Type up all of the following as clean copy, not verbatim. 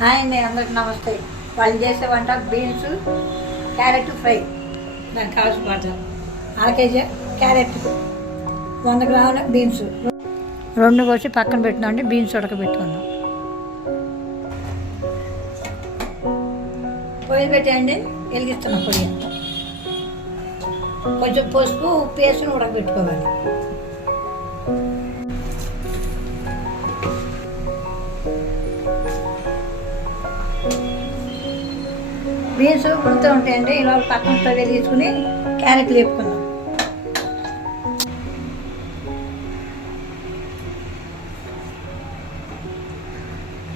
Hi అండి, అందరికి నమస్తే. వాళ్ళు చేసే వంట బీన్స్ క్యారెట్ ఫ్రై. దానికి కావాల్సిన పడతాం 1/2 కేజీ క్యారెట్, 100 గ్రాముల బీన్స్ 2 కోసి పక్కన పెట్టినామండి. బీన్స్ ఉడకబెట్టుకుందాం. పొయ్యి పెట్టండి, వెలిగిస్తున్నాం. పొయ్యి కొంచెం పసుపు ఉప్పు వేసుకుని ఉడకబెట్టుకోవాలి. బీన్స్ ఉడుతూ ఉంటాయండి. ఇలా పక్కన స్టవ్ తీసుకుని క్యారెట్ లేపుకుందాం.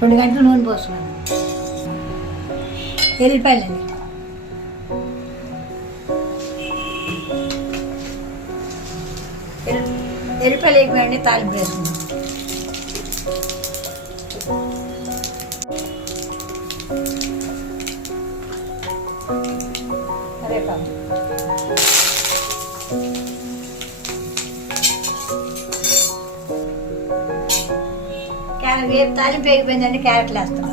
రెండు గంటలు నూనె పోస్తున్నాను. ఎల్లిపాయలండి, ఎల్లిపాయలు వేయకండి, తాలింపు వేసుకుందాం. క్యారెట్ తాలింపు వేగిపోయిందండి. క్యారెట్లు వేస్తాం.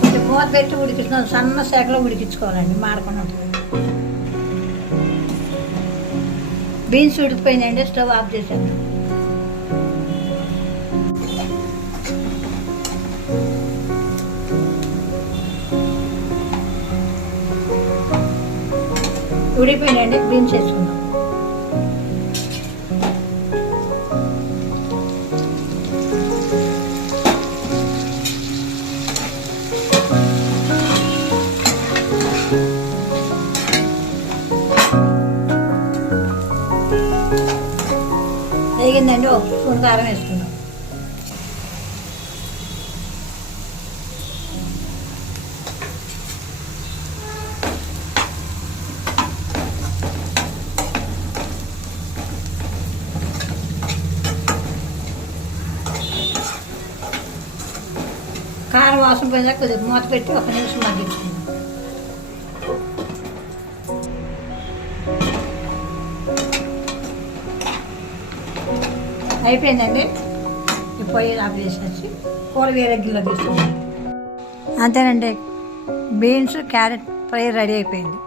కొంచెం మూత పెట్టి ఉడికించుకోవాలి. సన్న శాఖలో ఉడికించుకోవాలండి, మాడకుండా ఉంటుంది. బీన్స్ ఉడికిపోయిందండి. స్టవ్ ఆఫ్ చేసాను. ఉడికిపోయినండి. బీన్స్ వేసుకుందాం. వేగిందండి. ఒక స్పూన్ కారం వేసుకుందాం. కారం వాసన పోయినా కొద్దిగా మూత పెట్టి 1 నిమిషం మగ్గించుకుందాం. అయిపోయిందండి. ఈ పొయ్యి ఆఫ్ చేసేసి కూర వేరే గిన్నెలో తీసుకుందాం. అంతేనండి, బీన్స్ క్యారెట్ ఫ్రై రెడీ అయిపోయింది.